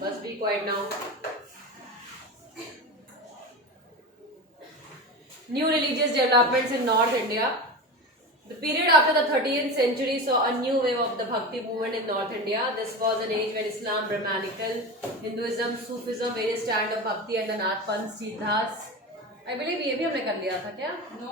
Must be quiet now. New religious developments in North India. The period after the 13th century saw a new wave of the Bhakti movement in North India. This was an age when Islam, Brahmanical, Hinduism, Sufism, various strands of Bhakti and the Nath Panth, Siddhas. I believe ये भी हमने कर लिया था क्या? No.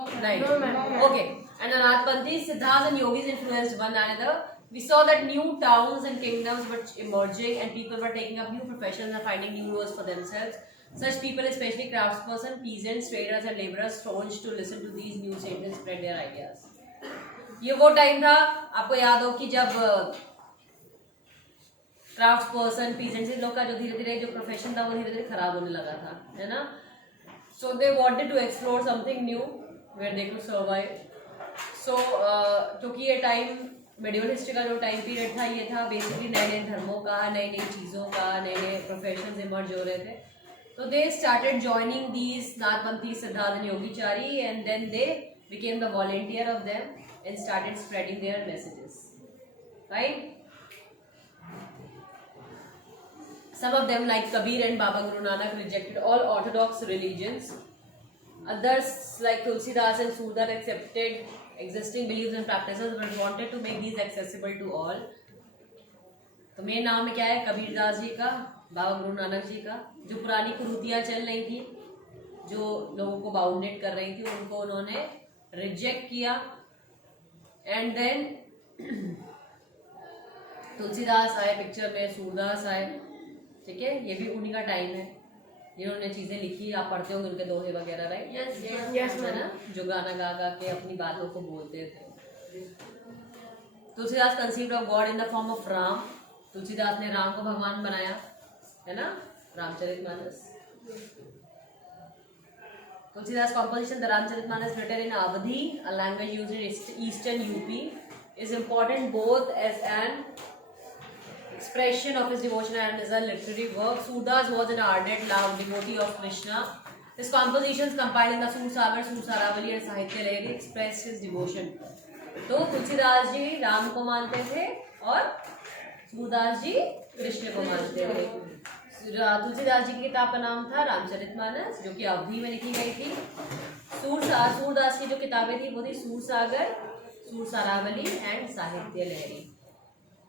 Okay. And the Nath Panthis, Siddhas and Yogis influenced one another. We saw that new towns and kingdoms were emerging and people were taking up new professions and finding new roles for themselves. Such people, especially craftspersons, peasants, traders and laborers, chose to listen to these new saints and spread their ideas. ये वो time था, आपको याद हो कि जब craft person peasants लोग का जो धीरे धीरे जो प्रोफेशन था वो धीरे धीरे खराब होने लगा था, है ना. So they wanted to explore something new where they could survive. So क्योंकि ये टाइम मेडिवल हिस्ट्री का जो टाइम पीरियड था ये था बेसिकली नए नए धर्मों का, नई नई चीज़ों का, नए नए प्रोफेशन इमर्ज हो रहे थे. तो they started joining these Nathpanthi Siddharth and Yogachari and then they became the volunteer of them and started spreading their messages, right? Some of them like Kabir and Baba Guru Nanak rejected all orthodox religions. Others like Tulsidas and Surdar accepted existing beliefs and practices but wanted to make these accessible to all. तो main नाम में क्या है? कबीर दास जी का, बाबा गुरु नानक जी का. जो पुरानी कुरीतियाँ चल रही थी, जो लोगों को बाउंडेड कर रही थी, उनको उन्होंने रिजेक्ट किया. एंड देन तुलसीदास आए पिक्चर में, सूरदास आए, ठीक है. ये भी उन्हीं का टाइम है जिन्होंने चीजें लिखी. आप पढ़ते होंगे उनके दोहे वगैरह, राइट? यस है ना, जो गाना गा गा के अपनी बातों को बोलते थे. Tulsidas conceived of God in the form of Ram. Tulsidas ने राम को भगवान बनाया, है ना, Ramcharitmanas. Tulsidas' composition, the Ramcharitmanas, written in Awadhi, a language used in eastern UP, is important both as an expression of his devotion and as a literary work. Surdas was an ardent love devotee of Krishna. His compositions compiled in the Sursagar, Sursaravali and Sahitya Lahari expressed his devotion. तो तुलसीदास जी राम को मानते थे और सूरदास जी कृष्ण को मानते थे. तुलसीदास जी की किताब का नाम था रामचरितमानस, जो कि अवधी में लिखी गई थी. सूरदास की जो किताबें थी वो थी सूरसागर, सूरसारावली एंड साहित्य लहरी.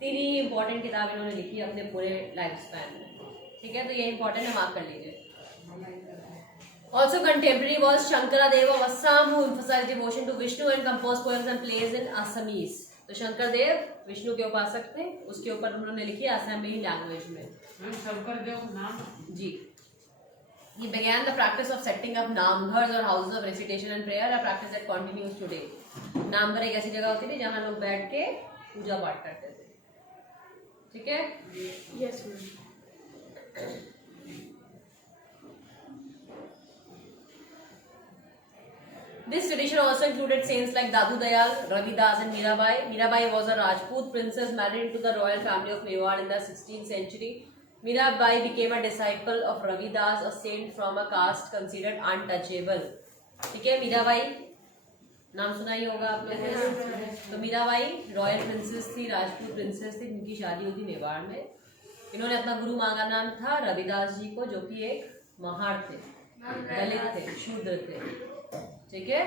3 ही इंपॉर्टेंट किताब इन्होंने लिखी अपने पूरे लाइफ स्पैन में, ठीक है. तो ये इंपॉर्टेंट है, मार्क कर लीजिए. Also contemporary was Shankaradev of Assam, who emphasized devotion to Vishnu and composed poems and plays in Assamese. तो शंकर देव विष्णु के उपासक थे, उसके ऊपर उन्होंने लिखी असमी लैंग्वेज में. शंकर देव नाम जी. He began the practice of setting up namghars or houses of recitation and prayer, a practice that continues today. Namghar एक ऐसी जगह होती थी जहाँ लोग बैठ के पूजा पाठ करते थे, ठीक है. Yes ma'am. This tradition also included saints like Dadu Dayal, Ravidas and Mirabai. Mirabai was a Rajput princess married into the royal family of Mewar in the 16th century. Mirabai became a disciple of Ravidas, a saint from a caste considered untouchable. ठीक है. मीराबाई नाम सुना ही होगा आपने. तो Mirabai royal princess थी, Rajput princess थी, जिनकी शादी हुई थी मेवाड़ में. इन्होंने अपना गुरु मांगा नाम था रविदास जी को, जो कि एक महार थे, दलित थे, शूद्र थे, ठीक है.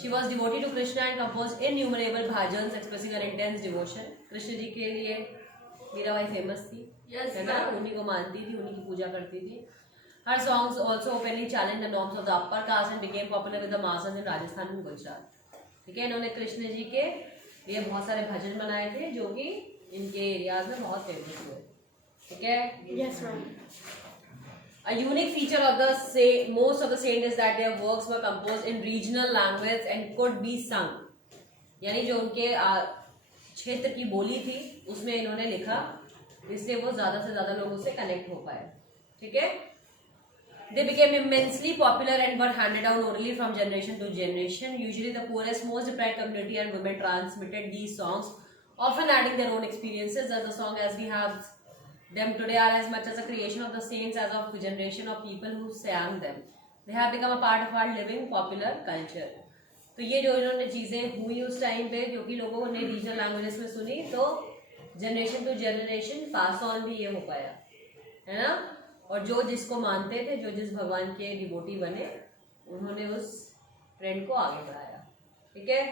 She was devoted to Krishna and composed innumerable bhajans expressing her intense devotion. Krishna ji के लिए मीराबाई फेमस थी, है ना. उन्हीं को मानती थी, उन्हीं की पूजा करती थी. Her songs also openly challenged the norms of the upper caste and became popular with the masses in Rajasthan and Gujarat. ठीक है. इन्होंने कृष्ण जी के लिए बहुत सारे भजन बनाए थे जो कि इनके एरियाज में बहुत फेमस हुए, ठीक है. Yes ma'am. A unique feature of most of the saints is that their works were composed in regional language and could be sung. यानी जो उनके क्षेत्र की बोली थी उसमें इन्होंने लिखा, इसलिए वो ज़्यादा से ज़्यादा लोगों से कनेक्ट हो पाए, ठीक है. They became immensely popular and were handed down orally from generation to generation. Usually the poorest, most deprived community and women transmitted these songs, often adding their own experiences. As the song as we have them today are as much as a creation of the saints as of the generation of people who sang them. They have become a part of our living popular culture. तो ये जो इन्होंने चीज़ें हुई उस time पे, जो कि लोगों ने रीजनल लैंग्वेजेस में सुनी, तो generation to generation pass on भी ये हो पाया, है ना। और जो जिसको मानते थे, जो जिस भगवान के डिवोटी बने, उन्होंने उस ट्रेंड को आगे बढ़ाया। ठीक है,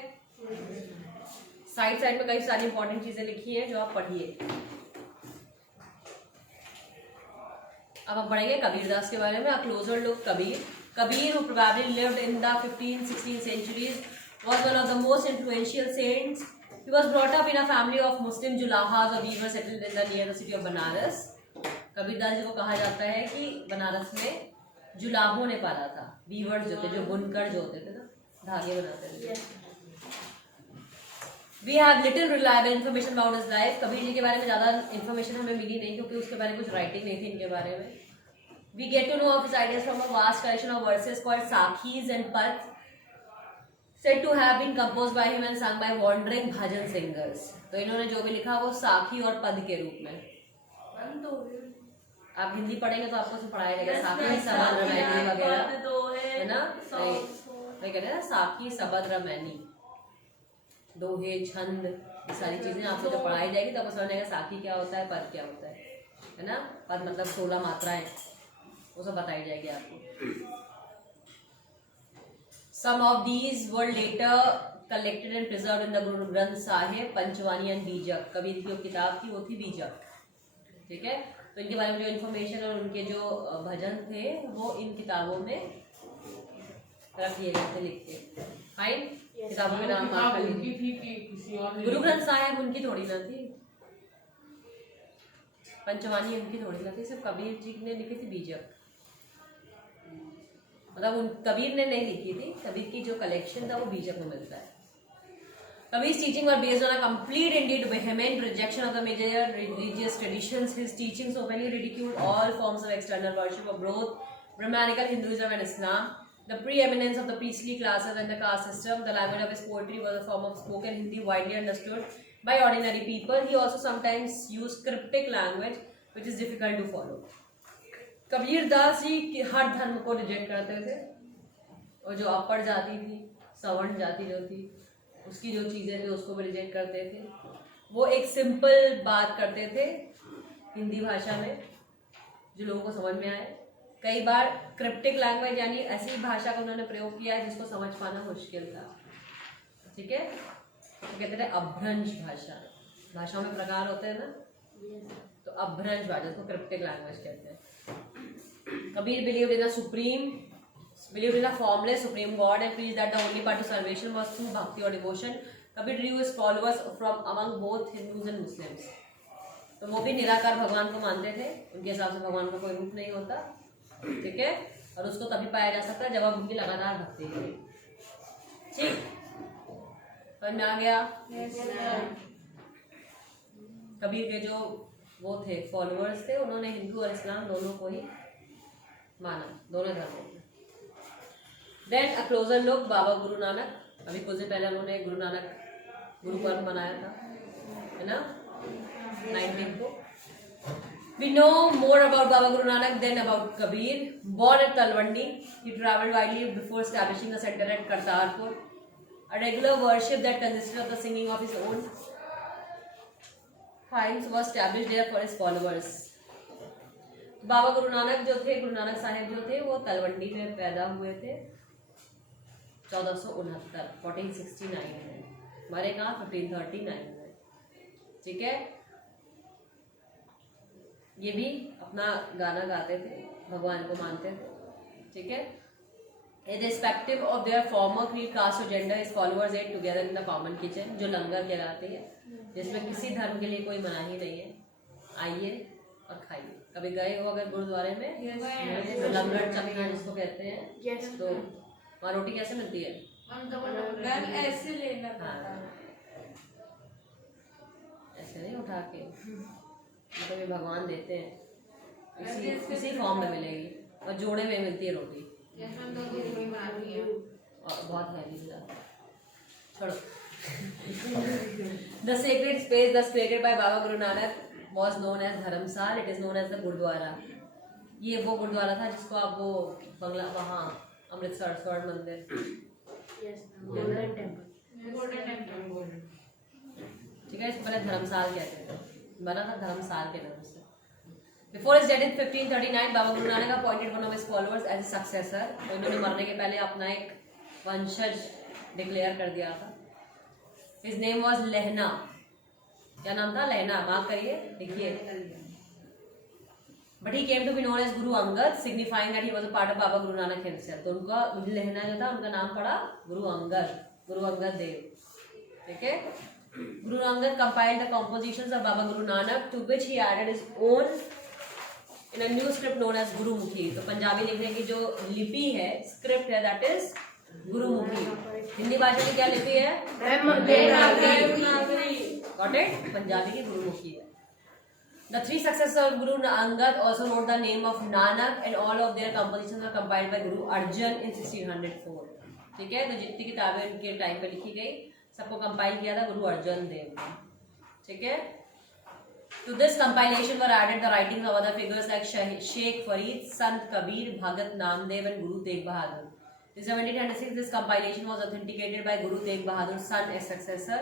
साइड में कई सारी इंपॉर्टेंट चीजें लिखी है जो आप पढ़िए। अब हम पढ़ेंगे कबीरदास के बारे में। A closer look Kabir. Kabir, who probably lived in the 15th-16th centuries, was one of the most influential saints. He was brought up in a family of Muslim Julahas or weavers settled in the near the city of Banaras. Kabirdas ji को कहा जाता है कि बनारस में जुलाहों ने पाला था, वीवर्स जो थे, जो बुनकर जो होते थे ना, धागे बनाते थे। We have little reliable information about his life. Kabir ji के बारे में ज़्यादा इन्फॉर्मेशन हमें मिली नहीं, क्योंकि उसके बारे में कुछ राइटिंग नहीं थी इनके बारे में। We get to know of his ideas from a vast collection of verses called Sakhis and Path, said to have been composed by him and sung by wandering bhajan singers. तो इन्होंने जो भी लिखा वो साखी और पद के रूप में। आप हिंदी पढ़ेंगे तो आपको उसमें पढ़ाया जाएगा साखी सबद रमैनी वगैरह, है ना। मैं कह रहे हैं साखी सबद रमैनी, दोहे, छंद, ये सारी चीजें आपको जब पढ़ाई जाएगी तो आपको समझ आएगा साखी क्या होता है, पद क्या होता है ना। पद मतलब 16 मात्राएं, वो सब बताई जाएगी आपको। Some of these were later collected and preserved in the Guru Granth Sahib, Panchvani and Bijak. Kabir की जो किताब थी वो थी बीजक। ठीक है, तो इनके बारे में जो इन्फॉर्मेशन और उनके जो भजन थे वो इन किताबों में रख दिए गए थे, लिख के। फाइन, किताबों में नाम मार लीजिए। गुरु ग्रंथ साहिब उनकी थोड़ी ना थी, पंचवानी उनकी थोड़ी ना थी, सिर्फ कबीर जी ने लिखी थी बीजक। मतलब उन कबीर ने नहीं लिखी थी, कबीर की जो कलेक्शन था वो बीजक में मिलता है। Kabir's teaching were based on a complete, indeed vehement rejection of the major religious traditions. His teachings openly ridiculed all forms of external worship of both Brahmanical Hinduism and Islam. The preeminence of the priestly classes and the caste system. The language of his poetry was a form of spoken Hindi widely understood by ordinary people. He also sometimes used cryptic language, which is difficult to follow. Kabirdas ji हर धर्म को reject करते थे, और जो अपर जाति थी, सवर्ण जाति जो थी, उसकी जो चीज़ें थी उसको भी रिजेक्ट करते थे। वो एक सिंपल बात करते थे हिंदी भाषा में जो लोगों को समझ में आए। कई बार क्रिप्टिक लैंग्वेज यानी ऐसी भाषा का उन्होंने प्रयोग किया है जिसको समझ पाना मुश्किल था। ठीक है, तो कहते थे अभ्रंश भाषा, भाषाओं में प्रकार होते हैं ना, तो अभ्रंश भाषा, इसको क्रिप्टिक लैंग्वेज कहते हैं। Kabir believed in a formless supreme God and preached that the only path to salvation was through bhakti or devotion. Kabir drew his followers from among both Hindus and Muslims. तो वो भी निराकार भगवान को मानते थे, उनके हिसाब से भगवान का कोई रूप नहीं होता। ठीक है, और उसको तभी पाया जा सकता है जब आप उनकी लगातार भक्ति करें। ठीक, समझ में आ गया? कबीर के जो वो थे फॉलोअर्स थे, उन्होंने हिंदू और इस्लाम दोनों को ही माना, दोनों धर्मों में। देन अ क्लोजर लुक बाबा गुरु नानक। अभी कुछ दिन पहले उन्होंने गुरु नानक गुरु पर्व मनाया था, है ना, 19 को। We know more about Baba Guru Nanak than about Kabir. Born at Talwandi, he travelled widely before establishing a center at Kartarpur. A regular worship that consisted of the singing of his own hymns was established there for his followers. बाबा गुरु नानक जो थे, गुरु नानक साहिब जो थे, वो तलवंडी में पैदा हुए थे 1469 1469 में, हमारे कहाँ 1539 में। ठीक है, ये भी अपना गाना गाते थे, भगवान को मानते थे। ठीक है, irrespective of their former creed, caste or gender, his followers ate together in the common kitchen, जो लंगर कहलाती है, जिसमें किसी धर्म के लिए कोई मनाही नहीं है। आइए और खाइए। कभी गए हो अगर गुरुद्वारे में, तो लंगर चखना जिसको कहते हैं, तो वहाँ रोटी कैसे मिलती है? ऐसे लेना पड़ता है, ऐसे नहीं उठा के, कभी भगवान देते हैं, इसी फॉर्म में मिलेगी, और जोड़े में मिलती है रोटी, और बहुत हैवी छोड़ो। The sacred space thus created by Baba Guru Nanak was known as Dharmsal. It is known as the gurdwara. ये वो गुरुद्वारा था जिसको आप वो बंगला वहाँ अमृतसर स्वर्ण मंदिर, गोल्डन टेम्पल, ठीक है, इसको पहले धर्मसाल कहते थे। बना था धर्मसाल के नाम से। Before his death in 1539, Baba Guru Nanak appointed one of his followers as a successor। तो इन्होंने मरने के पहले अपना एक वंशज डिक्लेयर कर दिया था। His name was लहना। क्या नाम था? लहना। मार्क करिए, लिखिए। But he came to be known as Guru Angad, signifying that he was a part of Baba Guru Nanak himself। तो उनका लहना जो था, उनका नाम पड़ा गुरु अंगद, गुरु अंगद देव। ठीक है। Guru Angad compiled the compositions of Baba Guru Nanak, to which he added his own in a new script known as Gurumukhi। तो पंजाबी लिखने की जो लिपि है, स्क्रिप्ट है, that is गुरुमुखी। हिंदी भाषा की क्या लिपि है? देवनागरी। Got it? पंजाबी की गुरुमुखी है। The three successors of Guru Angad also wrote the name of Nanak, and all of their compositions were compiled by Guru Arjan in 1604। ठीक है। तो जितनी किताबें उनके टाइम पे लिखी गई, सबको कंपाइल किया था गुरु अर्जन देव ने। ठीक है। To this compilation were added the writings of other figures like Sheikh Farid, Sant Kabir, Bhagat Namdev, and Guru Tegh Bahadur। In 1796, this compilation was authenticated by Guru Tegh Bahadur's son as successor,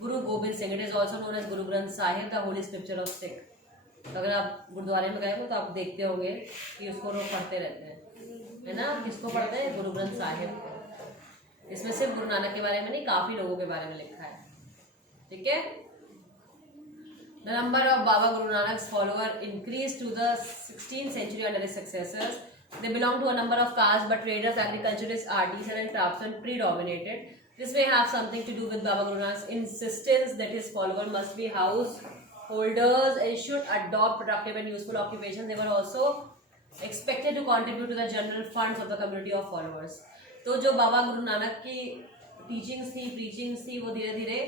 Guru Gobind Singh। It is also known as Guru Granth Sahib, the holy scripture of Sikh। तो अगर आप गुरुद्वारे में गए हो तो आप देखते होंगे कि उसको लोग पढ़ते रहते हैं, है ना? किसको पढ़ते हैं? गुरु ग्रंथ साहिब को। इसमें सिर्फ गुरु नानक के बारे में नहीं, काफी लोगों के बारे में लिखा है। ठीक है। The number of Baba Guru Nanak's followers increased to the 16th century under his successors। They belonged to a number of castes, but traders, agriculturists, artisans, and craftsmen predominated। This may have something to do with Baba Guru Nanak's insistence that his followers must be householders and should adopt productive and useful occupations। They were also expected to contribute to the general funds of the community of followers। तो जो बाबा गुरु नानक की teachings थी, preachings थी, वो धीरे धीरे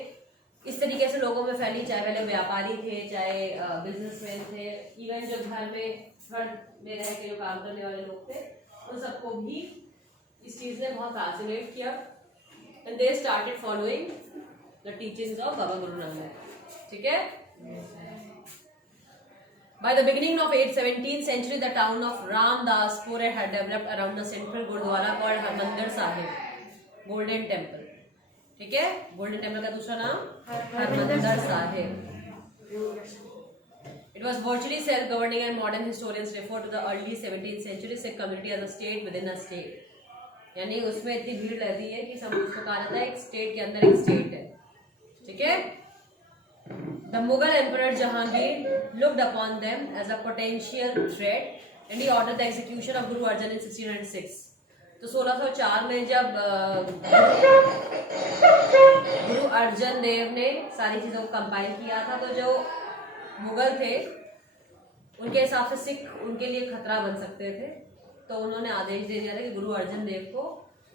इस तरीके से लोगों में फैली। चाहे पहले व्यापारी थे, चाहे बिजनेसमैन थे, इवन जो घर में रह के जो काम करने वाले लोग थे, उन सबको भी इस चीज ने बहुत फैसिनेट किया। And they started following the teachings of Baba Guru Nanak. ठीक है। By the beginning of 17th century, the town of Ramdaspur had developed around the central Gurdwara called Harmandir Sahib, Golden Temple। ठीक है। गोल्डन टेम्पल का दूसरा नाम Harmandir Sahib. It was virtually self-governing, and modern historians refer to the early 17th century Sikh community as a state within a state। यानी उसमें इतनी भीड़ रहती है कि सब उसको कहा जाता है एक स्टेट के अंदर एक स्टेट है। ठीक है। The Mughal Emperor Jahangir looked upon them as a potential threat, and he ordered the execution of Guru Arjan in 1606। तो 1604 में जब गुरु अर्जन देव ने सारी चीजों को कंपाइल किया था, तो जो मुगल थे उनके हिसाब से सिख उनके लिए खतरा बन सकते थे, तो उन्होंने आदेश दे दिया था कि गुरु अर्जन देव को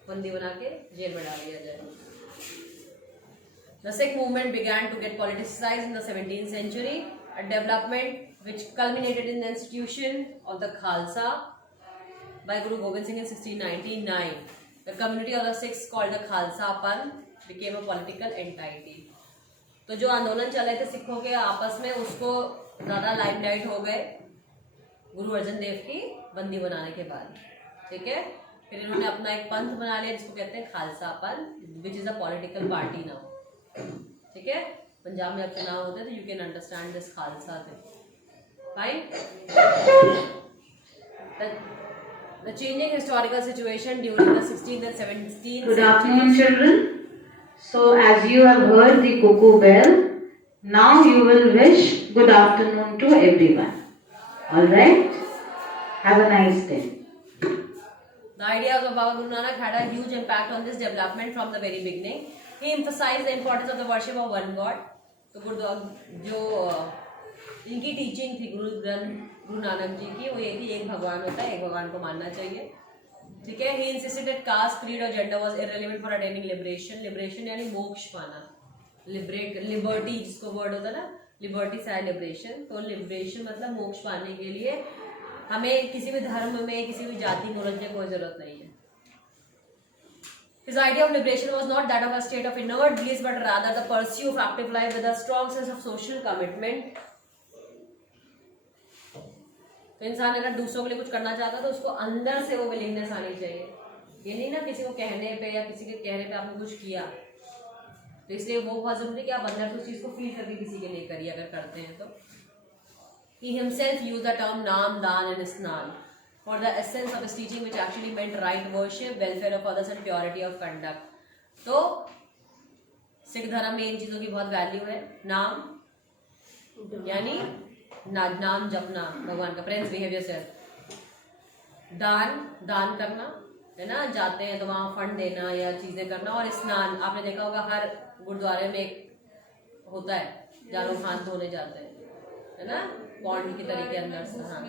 बंदी बना के जेल में डाल दिया जाए। The Sikh movement began to get politicized in the 17th century, a development which culminated in the institution of the Khalsa by Guru Gobind Singh in 1699। The community of the Sikhs called the Khalsa Panth became a political entity। तो जो आंदोलन चल रहे थे सिखों के आपस में, उसको ज़्यादा लाइमलाइट हो गए गुरु अर्जन देव की बंदी बनाने के बाद। ठीक है। फिर इन्होंने अपना एक पंथ बना लिया जिसको कहते हैं खालसा पंथ, which is a political party now. ठीक है। पंजाब में अब चुनाव होते हैं तो you can understand this Khalsa thing. Fine. The changing historical situation during the 16th and 17th Good afternoon, children. So, as you have heard the cuckoo bell, now you will wish good afternoon to everyone. All right? Have a nice day. The ideas of Baba Guru Nanak had a huge impact on this development from the very beginning। He emphasized the importance of the worship of one God। तो जो इनकी teaching थी गुरु नानक जी की, वो ये थी एक भगवान होता है, एक भगवान को मानना चाहिए। ठीक है। He insisted that caste, creed और gender was irrelevant for attaining liberation। Liberation यानी मोक्ष पाना, लिबर्टी जिसको वर्ड होता है ना, लिबर्टी से लिबरेशन। तो लिबरेशन मतलब मोक्ष पाने के लिए हमें किसी भी धर्म में, किसी भी जाति में उलझने की कोई जरूरत नहीं है। His idea of liberation was not that of a state of inert bliss, but rather the pursuit of active life with a strong sense of social commitment। तो इंसान अगर दूसरों के लिए कुछ करना चाहता है तो उसको अंदर से वो विलिंगनेस आनी चाहिए। ये नहीं ना किसी को कहने पे या किसी के कहने पे आपने कुछ किया। तो इसलिए वो बहुत जरूरी है कि आप अंदर से उस चीज़ को फील करके किसी के लिए करिए अगर करते हैं तो। He himself used the term Naam, Daan and Isnan for the essence of his teaching, which actually meant right worship, welfare of others and purity of conduct. तो सिख धर्म में इन चीज़ों की बहुत वैल्यू है. नाम यानी नाम जपना भगवान का, प्रेजेंस बिहेव योरसेल्फ. दान करना है ना, जाते हैं तो वहाँ फंड देना या चीज़ें करना. और स्नान आपने देखा होगा हर गुरुद्वारे में एक होता है जहाँ लोग हाथ धोने जाते हैं, है ना, पॉन्ड की तरीके अंदर. हाँ,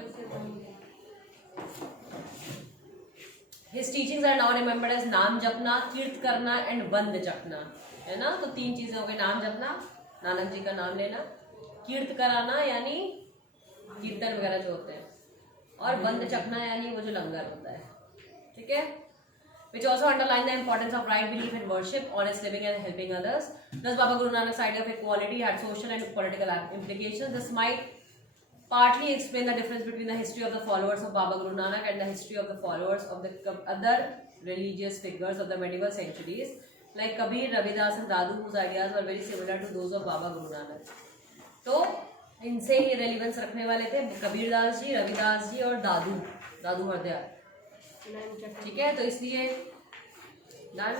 His teachings are now remembered as नाम जपना, कीर्त करना एंड बंद जपना, है ना. तो 3 चीजें हो गई. नाम जपना, नानक जी का नाम लेना, कीर्त कराना यानी कीर्तन वगैरह जो होते हैं, और बंद जपना यानी वो जो लंगर होता है. ठीक है. Which also underline the importance of right belief and worship, honest living and helping others. Thus, Baba Guru Nanak's idea of equality had social and political implications. This might partly explain the difference between the history of the followers of Baba Guru Nanak and the history of the followers of the other religious figures of the medieval centuries, like Kabir, Ravidas and Dadu, whose ideas were very similar to those of Baba Guru Nanak. तो इनसे ही relevance रखने वाले थे कबीर दास जी, रविदास जी और दादू हरदयाल. ठीक है. तो इसलिए डन.